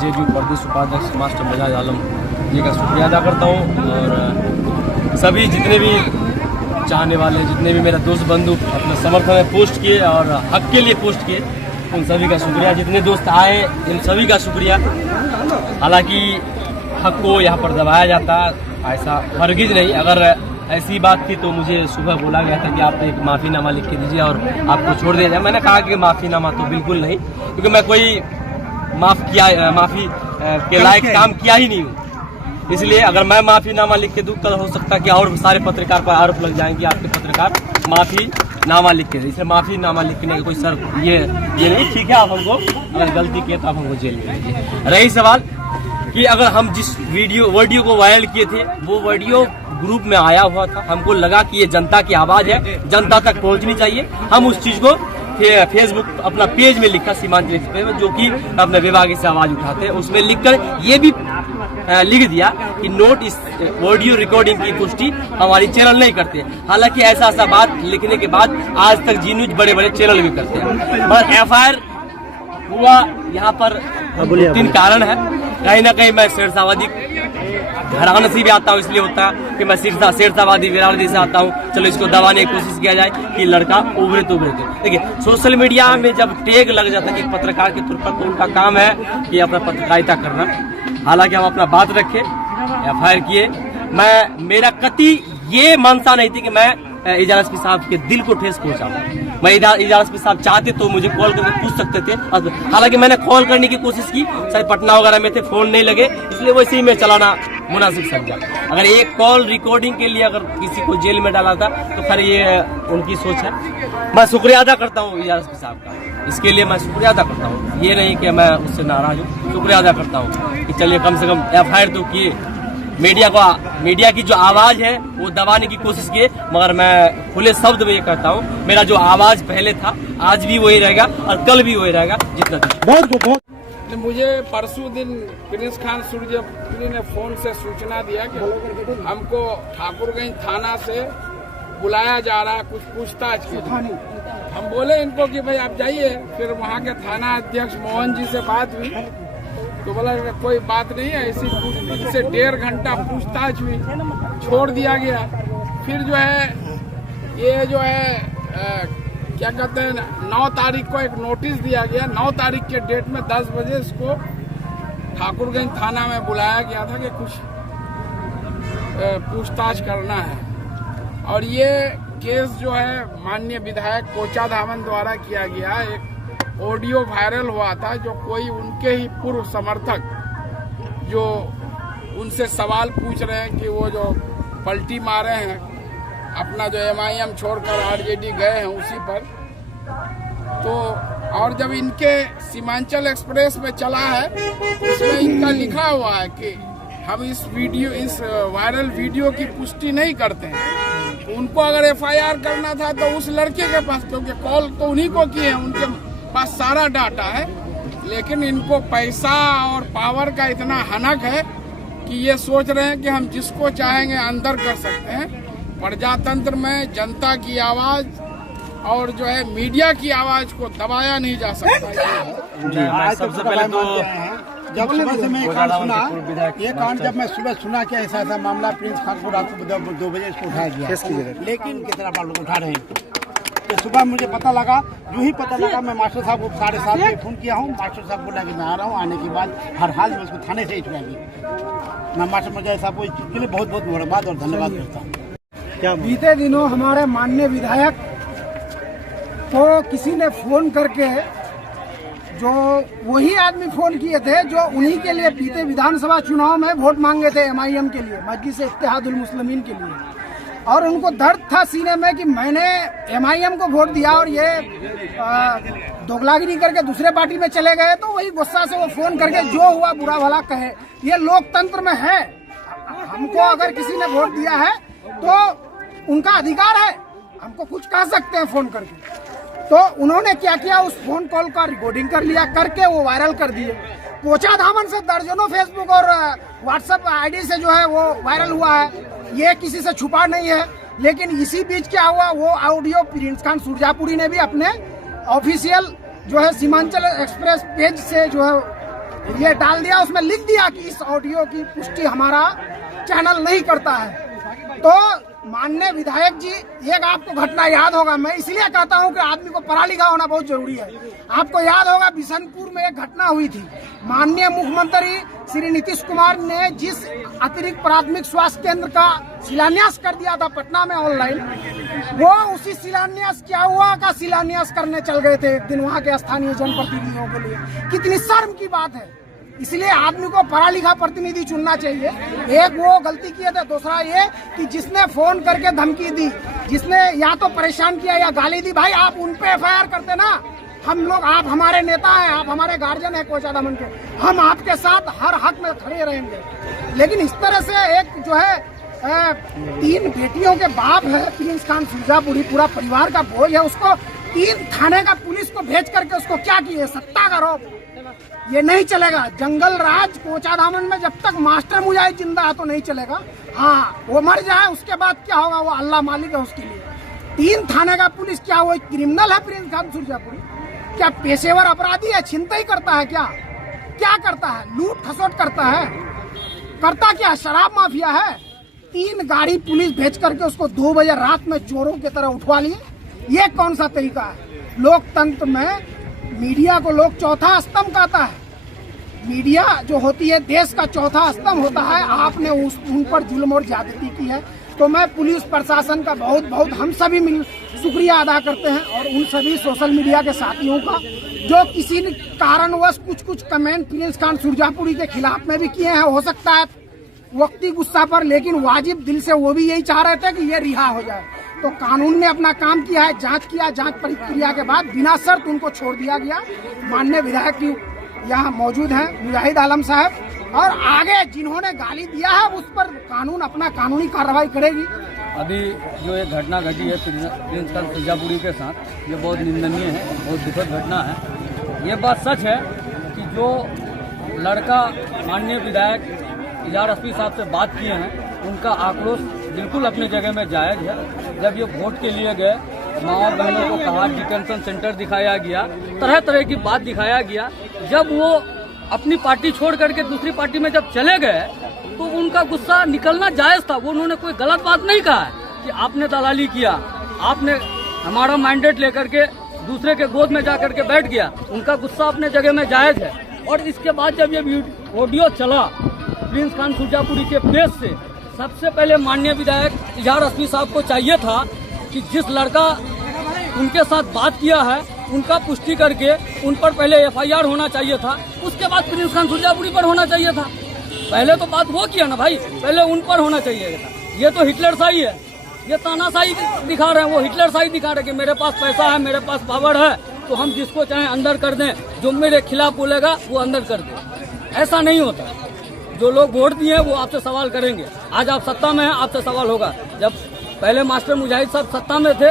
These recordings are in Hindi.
जेडीयू प्रदेश उपाध्यक्ष मास्टर मिजाज आलम जी का शुक्रिया अदा करता हूँ और सभी जितने भी चाहने वाले जितने भी मेरा दोस्त बंधु अपने समर्थन में पोस्ट किए और हक के लिए पोस्ट किए उन सभी का शुक्रिया। जितने दोस्त आए इन सभी का शुक्रिया। हालांकि हक को यहाँ पर दबाया जाता ऐसा हरगिज नहीं। अगर ऐसी बात थी तो मुझे सुबह बोला गया था कि आप एक माफ़ीनामा लिख के दीजिए और आपको छोड़ दिया जाए। मैंने कहा कि माफ़ीनामा तो बिल्कुल नहीं, क्योंकि मैं कोई माफ़ी के लायक काम किया ही नहीं हूँ। इसलिए अगर मैं माफ़ीनामा लिख के दूँ कल हो सकता है कि और सारे पत्रकार पर आरोप लग जाएंगे, आपके पत्रकार माफ़ीनामा लिख के दे। इसलिए माफ़ीनामा लिखने का कोई सर ये नहीं। ठीक है, आप हमको अगर गलती किए तो आप हमको जेल में भेजिए। रही सवाल कि अगर हम जिस वीडियो को वायरल किए थे वो वीडियो ग्रुप में आया हुआ था, हमको लगा कि ये जनता की आवाज़ है, जनता तक पहुँचनी चाहिए। हम उस चीज़ को फेसबुक अपना पेज में लिखा सीमांचल एक्सप्रेस में, जो कि अपने विभाग से आवाज उठाते हैं, उसमें लिखकर ये भी लिख दिया कि नोट इस ऑडियो रिकॉर्डिंग की पुष्टि हमारी चैनल नहीं करते। हालांकि ऐसा बात लिखने के बाद आज तक जी न्यूज बड़े चैनल भी करते हैं। मगर एफआईआर हुआ यहाँ पर 3 कारण है। कहीं ना कहीं मैं शेरशाहवादी घराने से भी आता हूँ, इसलिए होता है कि मैं शेरशाहवादी विरासत से आता हूँ। चलो इसको दबाने की कोशिश किया जाए कि लड़का उभरे तो उभरे। देखिए सोशल मीडिया में जब टैग लग जाता है कि पत्रकार के तौर पर, तो उनका काम है कि अपना पत्रकारिता करना। हालांकि हम अपना बात रखे, एफआईआर किए। मेरा कति ये मंशा नहीं थी कि मैं एजाज एसपी साहब के दिल को ठेस पहुंचाऊं। मैं एजाज एसपी साहब चाहते तो मुझे कॉल करके पूछ सकते थे। हालांकि मैंने कॉल करने की कोशिश की, शायद पटना वगैरह में थे, फोन नहीं लगे, इसलिए वैसे ही मैं चलाना मुनासिब समझा। अगर एक कॉल रिकॉर्डिंग के लिए अगर किसी को जेल में डाला था तो खैर ये उनकी सोच है। मैं शुक्रिया अदा करता हूँ एजाज एसपी साहब का, इसके लिए मैं शुक्रिया अदा करता हूँ। ये नहीं कि मैं उससे नाराज हूँ, शुक्रिया अदा करता हूँ कि चलिए कम से कम एफआईआर तो किए। मीडिया की जो आवाज है वो दबाने की कोशिश किए, मगर मैं खुले शब्द में ये कहता हूँ मेरा जो आवाज पहले था आज भी वही रहेगा और कल भी वही रहेगा जितना बहुत। मुझे परसों दिन प्रिंस खान सूर्यपुरी ने फोन से सूचना दिया कि हमको ठाकुरगंज थाना से बुलाया जा रहा है कुछ पूछताछ के लिए। हम बोले इनको कि भाई आप जाइए। फिर वहाँ के थाना अध्यक्ष मोहन जी से बात हुई तो बोला कोई बात नहीं है, ऐसी पूछताछ से 1.5 घंटा पूछताछ हुई, छोड़ दिया गया। फिर जो है ये जो है क्या कहते हैं 9 तारीख को एक नोटिस दिया गया। 9 तारीख के डेट में 10 बजे इसको ठाकुरगंज थाना में बुलाया गया था कि कुछ पूछताछ करना है। और ये केस जो है माननीय विधायक कोचा धामन द्वारा किया गया। एक ऑडियो वायरल हुआ था जो कोई उनके ही पूर्व समर्थक जो उनसे सवाल पूछ रहे हैं कि वो जो पलटी मारे हैं अपना जो एमआईएम छोड़कर आरजेडी गए हैं उसी पर। तो और जब इनके सीमांचल एक्सप्रेस में चला है इसमें इनका लिखा हुआ है कि हम इस वायरल वीडियो की पुष्टि नहीं करते हैं। उनको अगर एफआईआर करना था तो उस लड़के के पास, क्योंकि कॉल तो उन्हीं को किए हैं, उनके पास सारा डाटा है। लेकिन इनको पैसा और पावर का इतना हनक है कि ये सोच रहे हैं कि हम जिसको चाहेंगे अंदर कर सकते हैं। प्रजातंत्र में जनता की आवाज और जो है मीडिया की आवाज को दबाया नहीं जा सकता। सबसे पहले तो जब सुबह से मैं ये कांड जब मैं सुबह सुना कि ऐसा मामला प्रिंस खान को रात को 2 बजे इसको उठाया गया, लेकिन कितना बार लोग उठा रहे हैं। तो सुबह मुझे पता लगा, यूं ही पता लगा, मैं मास्टर साहब को 7:30 बजे फोन किया हूँ। मास्टर साहब बोला कि मैं आ रहा हूँ। आने के बाद हर हाल में उसको थाने से ही छुड़ा गया। मैं मास्टर मजाज साहब को इसके लिए बहुत धन्यवाद और धन्यवाद करता हूँ। बीते दिनों हमारे माननीय विधायक को किसी ने फोन करके, जो वही आदमी फोन किए थे जो उन्हीं के लिए बीते विधानसभा चुनाव में वोट मांगे थे एमआईएम के लिए, मजलिस इत्तेहादुल मुस्लिमीन के लिए। और उनको दर्द था सीने में कि मैंने एमआईएम को वोट दिया और ये दोगलागिरी करके दूसरे पार्टी में चले गए। तो वही गुस्सा से वो फोन करके जो हुआ बुरा भला कहे। ये लोकतंत्र में है, हमको अगर किसी ने वोट दिया है तो उनका अधिकार है, हमको कुछ कह सकते हैं फोन करके। तो उन्होंने क्या किया, उस फोन कॉल का रिकॉर्डिंग कर लिया, करके वो वायरल कर दिए। कोचाधामन से दर्जनों फेसबुक और व्हाट्सएप आईडी से जो है वो वायरल हुआ है, ये किसी से छुपा नहीं है। लेकिन इसी बीच क्या हुआ, वो ऑडियो प्रिंस खान सुरजापुरी ने भी अपने ऑफिशियल जो है सीमांचल एक्सप्रेस पेज से जो है ये डाल दिया, उसमें लिख दिया कि इस ऑडियो की पुष्टि हमारा चैनल नहीं करता है। तो माननीय विधायक जी, एक आपको घटना याद होगा, मैं इसलिए कहता हूं कि आदमी को पढ़ा लिखा होना बहुत जरूरी है। आपको याद होगा बिशनपुर में एक घटना हुई थी, माननीय मुख्यमंत्री श्री नीतीश कुमार ने जिस अतिरिक्त प्राथमिक स्वास्थ्य केंद्र का शिलान्यास कर दिया था पटना में ऑनलाइन, वो उसी शिलान्यास क्या हुआ का शिलान्यास करने चल गए थे एक दिन वहाँ के स्थानीय जनप्रतिनिधियों के लिए। कितनी शर्म की बात है। इसलिए आदमी को पढ़ा लिखा प्रतिनिधि चुनना चाहिए। एक वो गलती किए थे, दूसरा ये कि जिसने फोन करके धमकी दी, जिसने या तो परेशान किया या गाली दी, भाई आप उन पे एफआईआर करते ना। हम लोग, आप हमारे नेता हैं, आप हमारे गार्जियन हैं कोचाधामन के, हम आपके साथ हर हक में खड़े रहेंगे। लेकिन इस तरह से एक जो है 3 बेटियों के बाप है प्रिंस खान सुरजापुरी, पूरा परिवार का बोझ है, उसको 3 थाने का पुलिस को भेज करके उसको क्या किए, सत्ता का रौब। ये नहीं चलेगा। जंगल राज कोचाधामन में जब तक मास्टर मुजाहिद जिंदा है तो नहीं चलेगा। हाँ, वो मर जाए उसके बाद क्या होगा वो अल्लाह मालिक है उसके लिए। 3 थाने का पुलिस क्या, वो क्रिमिनल है प्रिंस खान सुरजापुरी? क्या पेशेवर अपराधी है? छिनतई करता है क्या? क्या करता है? लूट खसोट करता है? करता क्या? शराब माफिया है। 3 गाड़ी पुलिस भेज करके उसको 2 बजे रात में चोरों की तरह उठवा लिए। ये कौन सा तरीका है? लोकतंत्र में मीडिया को लोग चौथा स्तंभ कहता है। मीडिया जो होती है देश का चौथा स्तंभ होता है। आपने उन पर जुल्म और ज्यादती की है। तो मैं पुलिस प्रशासन का बहुत बहुत हम सभी शुक्रिया अदा करते हैं, और उन सभी सोशल मीडिया के साथियों का जो किसी कारणवश कुछ कमेंट प्रिंस खान सुरजापुरी के खिलाफ में भी किए हैं। हो सकता है वक्ती गुस्सा पर, लेकिन वाजिब दिल से वो भी यही चाह रहे थे कि ये रिहा हो जाए। तो कानून ने अपना काम किया है, जांच किया, जांच प्रक्रिया के बाद बिना शर्त उनको छोड़ दिया गया। माननीय विधायक जी यहाँ मौजूद हैं, मुजाहिद आलम साहब, और आगे जिन्होंने गाली दिया है उस पर कानून अपना कानूनी कार्रवाई करेगी। अभी जो एक घटना घटी है प्रिंस खान सुरजापुरी के साथ, ये बहुत निंदनीय है, बहुत दुखद घटना है। ये बात सच है कि जो लड़का माननीय विधायक इजहार एसपी साहब से बात किए हैं, उनका आक्रोश बिल्कुल अपनी जगह में जायज है। जब ये वोट के लिए गए, माँ बहनों को कहा, डिटेंशन सेंटर दिखाया गया, तरह तरह की बात दिखाया गया। जब वो अपनी पार्टी छोड़ करके दूसरी पार्टी में जब चले गए तो उनका गुस्सा निकलना जायज था। वो उन्होंने कोई गलत बात नहीं कहा है कि आपने दलाली किया, आपने हमारा मैंडेट लेकर के दूसरे के गोद में जाकर के बैठ गया। उनका गुस्सा अपने जगह में जायज है। और इसके बाद जब ये ऑडियो चला प्रिंस खान सुरजापुरी के पेज से, सबसे पहले माननीय विधायक इजहार एसपी साहब को चाहिए था कि जिस लड़का उनके साथ बात किया है उनका पुष्टि करके उन पर पहले एफआईआर होना चाहिए था, उसके बाद प्रिंस खान सुरजापुरी पर होना चाहिए था। पहले तो बात वो किया ना भाई, पहले उन पर होना चाहिए था। ये तो हिटलरशाही है, ये तानाशाही दिखा रहे हैं, वो हिटलरशाही दिखा रहे हैं कि मेरे पास पैसा है, मेरे पास पावर है, तो हम जिसको चाहे अंदर कर दें, जो मेरे खिलाफ बोलेगा वो अंदर कर दे। ऐसा नहीं होता। जो लोग वोट दिए वो आपसे सवाल करेंगे। आज आप सत्ता में हैं, आपसे सवाल होगा। जब पहले मास्टर मुजाहिद साहब सत्ता में थे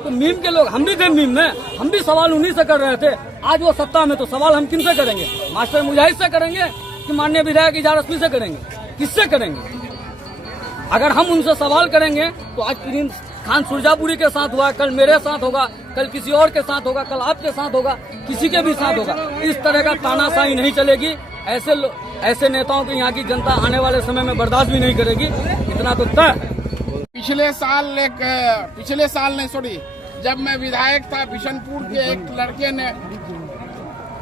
तो मीम के लोग, हम भी थे मीम में, हम भी सवाल उन्हीं से कर रहे थे। आज वो सत्ता में, तो सवाल हम किन से करेंगे? मास्टर मुजाहिद से करेंगे कि माननीय विधायक इजहार एसपी से करेंगे? किससे करेंगे? अगर हम उनसे सवाल करेंगे तो आज प्रिंस खान सुरजापुरी के साथ हुआ, कल मेरे साथ होगा, कल किसी और के साथ होगा, कल आपके साथ होगा, किसी के भी साथ होगा। इस तरह का तानाशाही नहीं चलेगी। ऐसे नेताओं की यहाँ की जनता आने वाले समय में बर्दाश्त भी नहीं करेगी, इतना तो तय। पिछले साल नहीं, सॉरी, जब मैं विधायक था, बिशनपुर के एक लड़के ने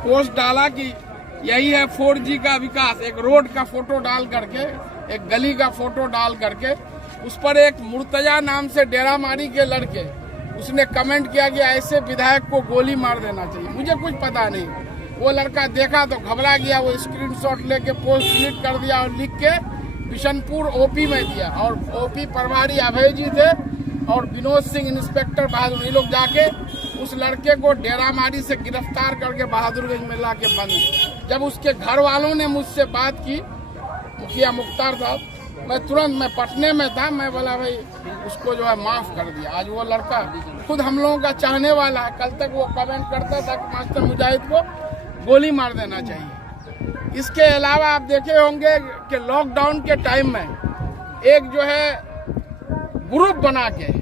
पोस्ट डाला कि यही है 4G का विकास। एक रोड का फोटो डाल करके, एक गली का फोटो डाल करके, उस पर एक मुर्तजा नाम से डेरामारी के लड़के, उसने कमेंट किया कि ऐसे विधायक को गोली मार देना चाहिए। मुझे कुछ पता नहीं, वो लड़का देखा तो घबरा गया, वो स्क्रीनशॉट लेके पोस्ट डिलीट कर दिया और लिख के बिशनपुर ओपी में दिया। और ओपी प्रभारी अभय जी थे और विनोद सिंह इंस्पेक्टर बहादुर, ये लोग जाके उस लड़के को डेरामारी से गिरफ्तार करके बहादुरगंज में ला के बंद। जब उसके घर वालों ने मुझसे बात की, मुखिया मुख्तार साहब, मैं तुरंत, मैं पटने में था, मैं बोला भाई उसको जो है माफ कर दिया। आज वो लड़का खुद हम लोगों का चाहने वाला है। कल तक वो कमेंट करता था कि मास्टर मुजाहिद को गोली मार देना चाहिए। इसके अलावा आप देखे होंगे कि लॉकडाउन के टाइम में एक जो है ग्रुप बना के,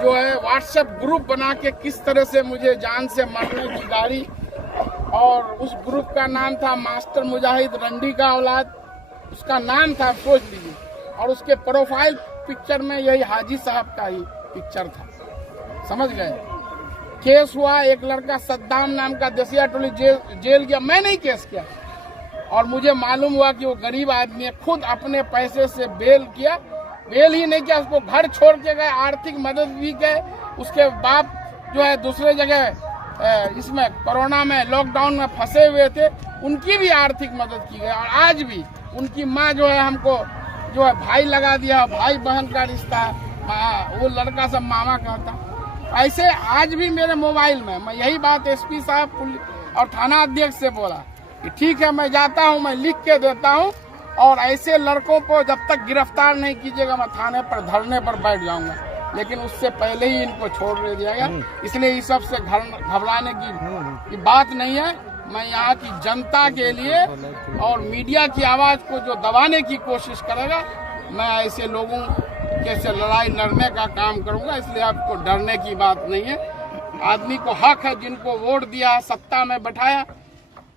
जो है व्हाट्सएप ग्रुप बना के किस तरह से मुझे जान से मारने की गाड़ी, और उस ग्रुप का नाम था मास्टर मुजाहिद रंडी का औलाद, उसका नाम था, सोच लीजिए। और उसके प्रोफाइल पिक्चर में यही हाजी साहब का ही पिक्चर था, समझ गए। केस हुआ, एक लड़का सद्दाम नाम का देसिया टोली जेल गया, मैं नहीं केस किया, और मुझे मालूम हुआ कि वो गरीब आदमी है, खुद अपने पैसे से बेल किया। बेल ही नहीं किया, उसको घर छोड़ के गए, आर्थिक मदद भी गए। उसके बाप जो है दूसरे जगह इसमें कोरोना में लॉकडाउन में फंसे हुए थे, उनकी भी आर्थिक मदद की गई। और आज भी उनकी माँ जो है हमको जो है भाई लगा दिया, भाई बहन का रिश्ता है, वो लड़का सब मामा कहता। ऐसे आज भी मेरे मोबाइल में, मैं यही बात एसपी साहब और थाना अध्यक्ष से बोला कि ठीक है मैं जाता हूँ, मैं लिख के देता हूँ, और ऐसे लड़कों को जब तक गिरफ्तार नहीं कीजिएगा मैं थाने पर धरने पर बैठ जाऊंगा। लेकिन उससे पहले ही इनको छोड़ दे दिया गया, इसलिए इस सब से घबराने की बात नहीं है। मैं यहाँ की जनता के लिए और मीडिया की आवाज को जो दबाने की कोशिश करेगा, मैं ऐसे लोगों के से लड़ाई लड़ने का काम करूंगा। इसलिए आपको डरने की बात नहीं है। आदमी को हक है, जिनको वोट दिया, सत्ता में बैठाया,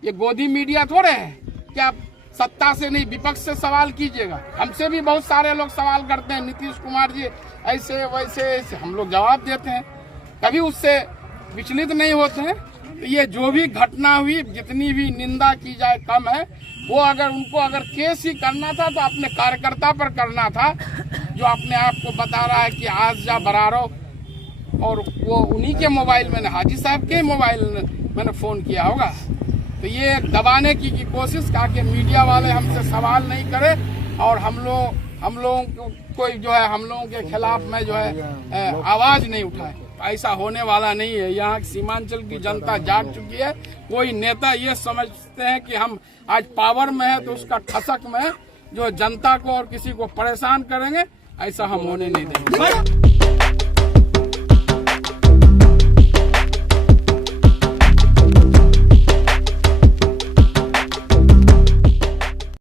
ये गोदी मीडिया थोड़े है कि आप सत्ता से नहीं विपक्ष से सवाल कीजिएगा। हमसे भी बहुत सारे लोग सवाल करते हैं, नीतीश कुमार जी ऐसे वैसे ऐसे, हम लोग जवाब देते हैं, कभी उससे विचलित नहीं होते हैं। तो ये जो भी घटना हुई, जितनी भी निंदा की जाए कम है। वो अगर उनको अगर केस ही करना था तो अपने कार्यकर्ता पर करना था, जो अपने आप को बता रहा है कि आज जा बरारो, और वो उन्हीं के मोबाइल में, हाजी साहब के मोबाइल में मैंने फोन किया होगा। तो ये दबाने की कोशिश, ताकि मीडिया वाले हमसे सवाल नहीं करें और हम लोगों को कोई जो है हम लोगों के खिलाफ में जो है आवाज नहीं उठाए। ऐसा होने वाला नहीं है। यहाँ सीमांचल की जनता जाग चुकी है। कोई नेता ये समझते हैं कि हम आज पावर में है तो उसका ठसक में जो जनता को और किसी को परेशान करेंगे, ऐसा हम होने नहीं देंगे।